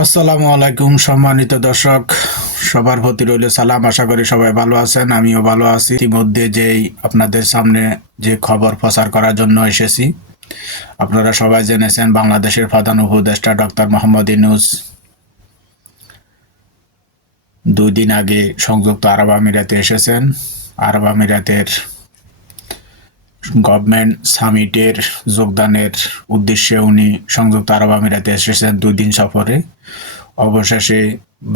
আসসালামু আলাইকুম সম্মানিত দর্শক, সবার প্রতি রইল সালাম। আশা করি সবাই ভালো আছেন, আমিও ভালো আছি। ইতিমধ্যে যেই আপনাদের সামনে যে খবর প্রচার করার জন্য এসেছি, আপনারা সবাই জেনেছেন বাংলাদেশের প্রধান উপদেষ্টা ডক্টর মোহাম্মদ ইউনূস 2 দিন আগে সংযুক্ত আরব আমিরাতে এসেছেন। আরব আমিরাতের গভর্নমেন্ট সামিটের যোগদানের উদ্দেশ্যে উনি সংযুক্ত আরব আমিরাতে এসেছেন 2 দিন সফরে। অবশেষে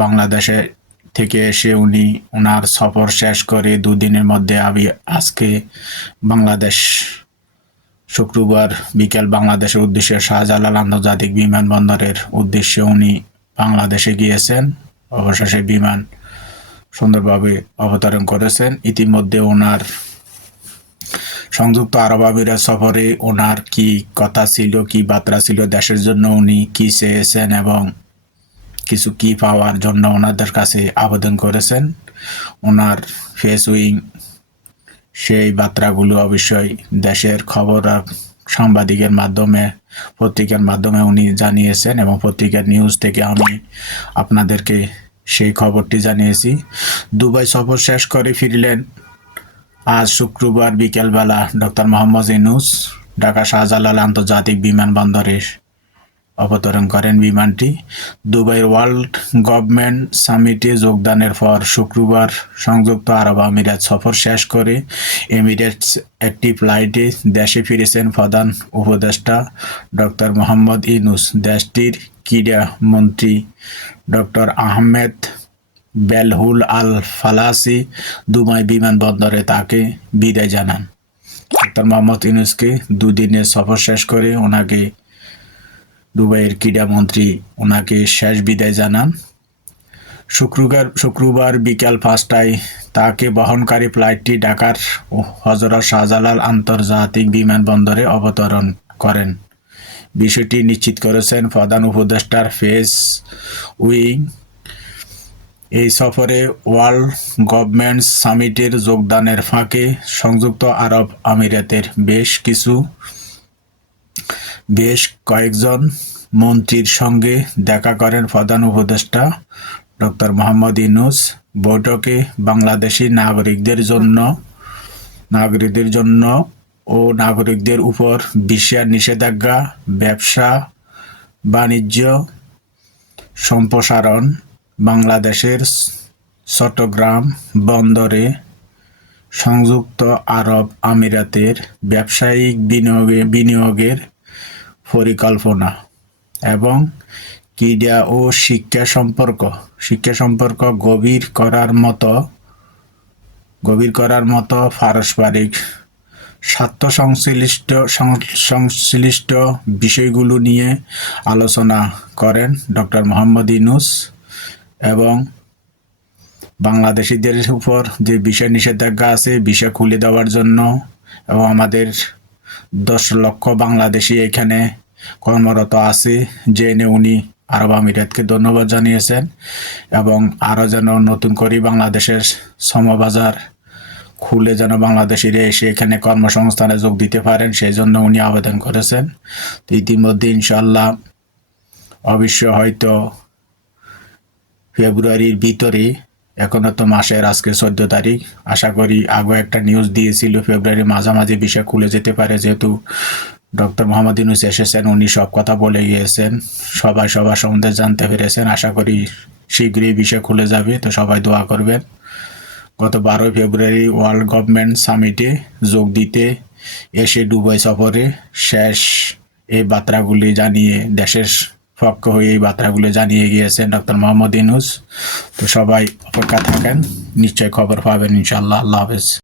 বাংলাদেশে থেকে এসে উনি ওনার সফর শেষ করে 2 দিনের মধ্যে আজকে বাংলাদেশ শুক্রবার বিকেল বাংলাদেশের উদ্দেশ্যে শাহজালাল আন্তর্জাতিক বিমানবন্দরের উদ্দেশ্যে উনি বাংলাদেশে গিয়েছেন। অবশেষে বিমান সুন্দরভাবে অবতরণ করেছেন। ইতিমধ্যে ওনার সংযুক্ত আরব আমিরাত সফরে ওনার কি কথা ছিল, কি বার্তা ছিল, দেশের জন্য উনি কি চেয়েছেন এবং কিছু কি পাওয়ার জন্য ওনাদের কাছে আবেদন করেছেন, ওনার ফেস উইং সেই বার্তাগুলো অবশ্যই দেশের খবর আর সাংবাদিকের মাধ্যমে, পত্রিকার মাধ্যমে উনি জানিয়েছেন এবং পত্রিকার নিউজ থেকে আমি আপনাদেরকে সেই খবরটি জানিয়েছি। দুবাই সফর শেষ করে ফিরলেন আজ শুক্রবার বিকেলবেলা ডক্টর মোহাম্মদ ইউনূস ঢাকা শাহজালাল আন্তর্জাতিক বিমানবন্দরে অবতরণ করেন। বিমানটি দুবাইয়ের ওয়ার্ল্ড গভর্নমেন্ট সামিটে যোগদানের পর শুক্রবার সংযুক্ত আরব আমিরাত সফর শেষ করে এমিরেটস একটি ফ্লাইটে দেশে ফিরেছেন প্রধান উপদেষ্টা ডক্টর মোহাম্মদ ইউনূস। দেশটির ক্রীড়া মন্ত্রী ডক্টর আহমেদ বেলহুল আল ফালাসি দুবাই বিমানবন্দরে তাকে বিদায় জানান। ডক্টর মোহাম্মদ ইউনূসকে 2 দিনের সফর শেষ করে ওনাকে দুবাইয়ের ক্রীড়ামন্ত্রী ওনাকে শেষ বিদায় জানান। শুক্রবার বিকাল 5টায় তাকে বহনকারী ফ্লাইটটি ঢাকার হযরত শাহজালাল আন্তর্জাতিক বিমানবন্দরে অবতরণ করেন। বিষয়টি নিশ্চিত করেছেন প্রধান উপদেষ্টার ফেস উইং। এই সফরে ওয়ার্ল্ড গভর্নমেন্ট সামিটের যোগদানের ফাঁকে সংযুক্ত আরব আমিরাতের বেশ কয়েকজন মন্ত্রীর সঙ্গে দেখা করেন প্রধান উপদেষ্টা ডক্টর মোহাম্মদ ইউনূস। বৈঠকে বাংলাদেশি নাগরিকদের জন্য ও নাগরিকদের উপর ভিসা নিষেধাজ্ঞা, ব্যবসা বাণিজ্য সম্প্রসারণ, বাংলাদেশের চট্টগ্রাম বন্দরে সংযুক্ত আরব আমিরাতের ব্যবসায়িক বিনিয়োগের পরিকল্পনা এবং ক্রীড়া ও শিক্ষা সম্পর্ক গভীর করার মতো পারস্পরিক স্বার্থ সংশ্লিষ্ট বিষয়গুলো নিয়ে আলোচনা করেন ডক্টর মোহাম্মদ ইউনূস এবং বাংলাদেশিদের উপর যে ভিসা নিষেধাজ্ঞা আছে ভিসা খুলে দেওয়ার জন্য, এবং আমাদের 10 লক্ষ বাংলাদেশি এখানে কর্মরত আছে জেনে উনি আরব আমিরাতকে ধন্যবাদ জানিয়েছেন এবং আরও যেন নতুন করে বাংলাদেশের শ্রমবাজার খুলে যেন বাংলাদেশিরা এসে এখানে কর্মসংস্থানে যোগ দিতে পারেন সেই জন্য উনি আবেদন করেছেন। তো ইতিমধ্যে ইনশাল্লাহ অবশ্য হয়তো ফেব্রুয়ারির ভিতরে, এখনো তো মাসের আজকে 14 তারিখ, আশা করি আগে একটা নিউজ দিয়েছিল ফেব্রুয়ারির মাঝামাঝি বিষয় খুলে যেতে পারে। যেহেতু ডক্টর মোহাম্মদ ইউনূস এসেছেন, উনি সব কথা বলে গিয়েছেন, সবাই সবার সম্বন্ধে জানতে পেরেছেন। আশা করি শীঘ্রই বিষয় খুলে যাবে, তো সবাই দোয়া করবেন। গত 12 ফেব্রুয়ারি ওয়ার্ল্ড গভর্নমেন্ট সামিটে যোগ দিতে এসে দুবাই সফরে শেষ এই বার্তাগুলি জানিয়ে দেশের পক্ষ হয়ে এই বার্তাগুলো জানিয়ে গিয়েছেন ডক্টর মোহাম্মদ ইউনূস। তো সবাই অপেক্ষা থাকেন, নিশ্চয় খবর পাবেন ইনশাআল্লাহ। আল্লাহ হাফেজ।